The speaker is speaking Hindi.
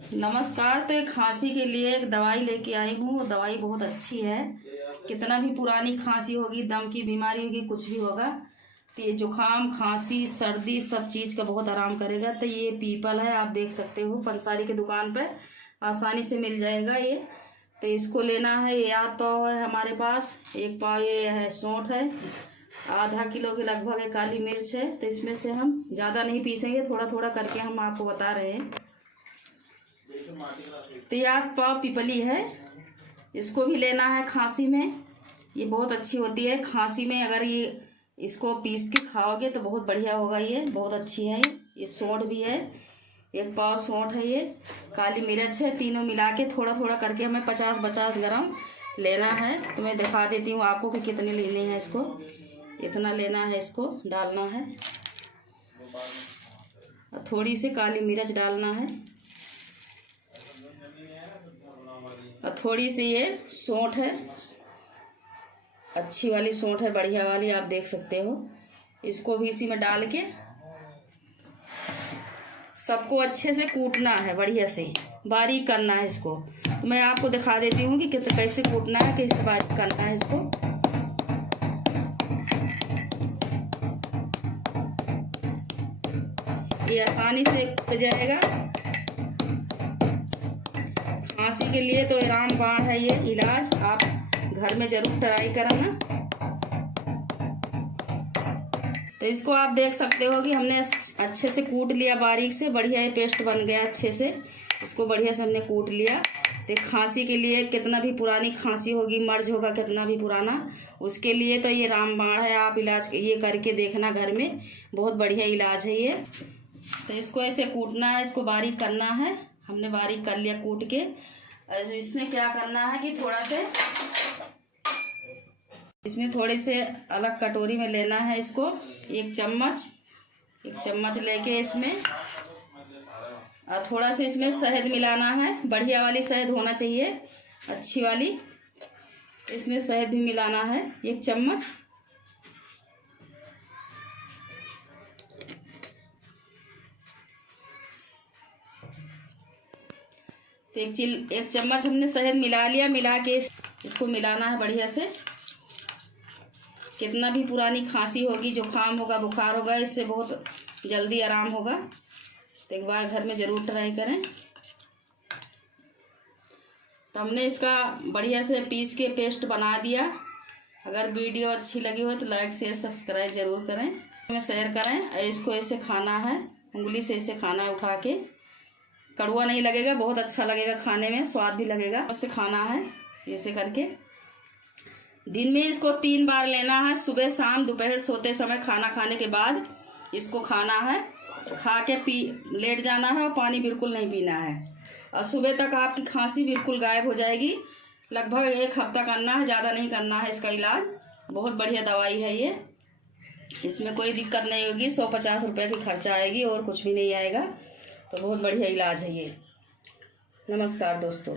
नमस्कार। तो एक खांसी के लिए एक दवाई लेके आई हूँ। वो दवाई बहुत अच्छी है। कितना भी पुरानी खांसी होगी, दम की बीमारी होगी, कुछ भी होगा तो ये जुकाम, खांसी, सर्दी सब चीज़ का बहुत आराम करेगा। तो ये पीपल है, आप देख सकते हो पंसारी की दुकान पर आसानी से मिल जाएगा ये। तो इसको लेना है। ये आध पाव है हमारे पास, एक पाव ये है सौंठ है, आधा किलो के लगभग एक काली मिर्च है। तो इसमें से हम ज़्यादा नहीं पीसेंगे, थोड़ा थोड़ा करके हम आपको बता रहे हैं। तो ये आध पाव पीपली है, इसको भी लेना है। खांसी में ये बहुत अच्छी होती है। खांसी में अगर ये इसको पीस के खाओगे तो बहुत बढ़िया होगा। ये बहुत अच्छी है। ये सौंठ भी है, एक पाव सौंठ है, ये काली मिर्च है। तीनों मिला के थोड़ा थोड़ा करके हमें 50-50 ग्राम लेना है। तो मैं दिखा देती हूँ आपको कि कितनी लेनी है। इसको इतना लेना है, इसको डालना है। थोड़ी सी काली मिर्च डालना है और थोड़ी सी ये सौंठ है, अच्छी वाली सौंठ है, बढ़िया वाली, आप देख सकते हो। इसको भी इसी में डाल के सबको अच्छे से कूटना है, बढ़िया से बारीक करना है इसको। तो मैं आपको दिखा देती हूँ कि कैसे कूटना है, कैसे बारीक करना है इसको। ये आसानी से कूट जाएगा। खांसी के लिए तो रामबाण है ये इलाज, आप घर में ज़रूर ट्राई करना। तो इसको आप देख सकते हो कि हमने अच्छे से कूट लिया, बारीक से, बढ़िया ये पेस्ट बन गया अच्छे से। इसको बढ़िया से हमने कूट लिया। तो खांसी के लिए कितना भी पुरानी खांसी होगी, मर्ज होगा कितना भी पुराना, उसके लिए तो ये रामबाण है। आप इलाज ये करके देखना घर में, बहुत बढ़िया इलाज है ये। तो इसको ऐसे कूटना है, इसको बारीक करना है। हमने बारीक कर लिया कूट के। इसमें क्या करना है कि थोड़ा से इसमें थोड़े से अलग कटोरी में लेना है इसको। एक चम्मच लेके इसमें और थोड़ा सा इसमें शहद मिलाना है। बढ़िया वाली शहद होना चाहिए, अच्छी वाली। इसमें शहद भी मिलाना है, 1 चम्मच। तो 1 चम्मच हमने शहद मिला लिया। मिला के इसको मिलाना है बढ़िया से। कितना भी पुरानी खांसी होगी, जुकाम होगा, बुखार होगा, इससे बहुत जल्दी आराम होगा। तो एक बार घर में ज़रूर ट्राई करें। तो हमने इसका बढ़िया से पीस के पेस्ट बना दिया। अगर वीडियो अच्छी लगी हो तो लाइक, शेयर, सब्सक्राइब ज़रूर करें, हमें शेयर करें। इसको ऐसे खाना है, उंगली से ऐसे खाना है उठा के। कड़वा नहीं लगेगा, बहुत अच्छा लगेगा खाने में, स्वाद भी लगेगा। ऐसे खाना है ऐसे करके। दिन में इसको 3 बार लेना है, सुबह, शाम, दोपहर, सोते समय, खाना खाने के बाद इसको खाना है। खा के लेट जाना है और पानी बिल्कुल नहीं पीना है। और सुबह तक आपकी खांसी बिल्कुल गायब हो जाएगी। लगभग 1 हफ्ता करना है, ज़्यादा नहीं करना है इसका इलाज। बहुत बढ़िया दवाई है ये, इसमें कोई दिक्कत नहीं होगी। 150 रुपये की खर्चा आएगी और कुछ भी नहीं आएगा। तो बहुत बढ़िया इलाज है ये। नमस्कार दोस्तों।